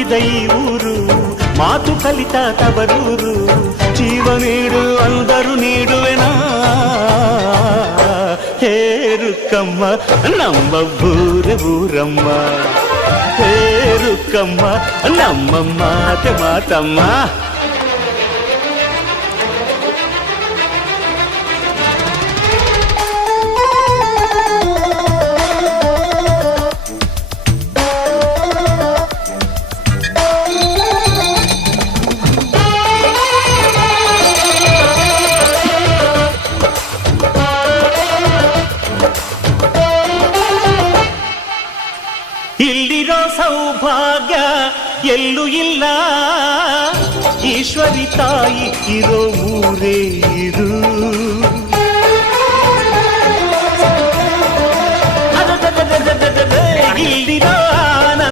ಮಾತಿದ ಈ ಊರು ಮಾತು ಕಲಿತ ತವರೂರು ಜೀವ ನೀಡು ಅಂದರು ನೀಡುವೆನಾ ಹೇರುಕ್ಕಮ್ಮ ನಮ್ಮ ಊರ ಊರಮ್ಮ ಹೇರುಕ್ಕಮ್ಮ ನಮ್ಮ ಮಾತೆ ಮಾತಮ್ಮ ಇಲ್ಲಿರೋ ಸೌಭಾಗ್ಯ ಎಲ್ಲೂ ಇಲ್ಲ ಈಶ್ವರಿ ತಾಯಿ ಇರೋ ಊರೇ ಇದು